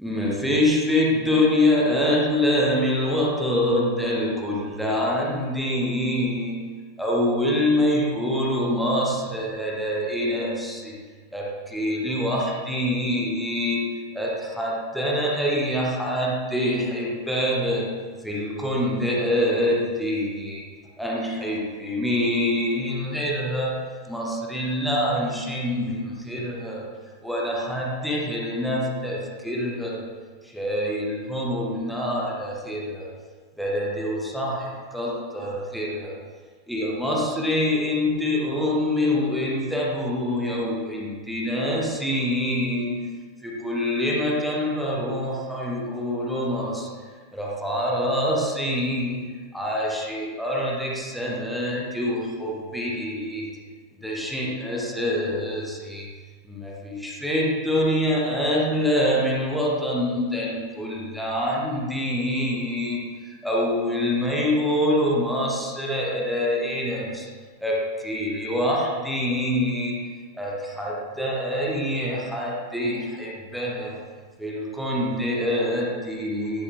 مفيش في الدنيا أغلى من الوطن، ده الكل عندي. أول ما يقولوا مصر ألاقي نفسي أبكي لوحدي. أتحدى أنا أي حد يحبها في الكون ده قدي. هنحب مين غيرها؟ مصر اللي عايشين من خيرها، ولا حد غيرنا في تفكيرها. شايل همومنا على خيرها، بلدي وصاحب كتر خيرها. يا مصري انت امي وانت ابويا وانت ناسي. في كل مكان بروح يقولوا مصر رفع راسي. عاشق ارضك سماتي وحبي ليك ده شيء اساسي. مفيش في الدنيا أغلى من وطن، ده الكل عندي. أول ما يقولوا مصر ألاقي نفسي أبكي لوحدي. أتحدى أي حد يحبها في الكون ده قدي.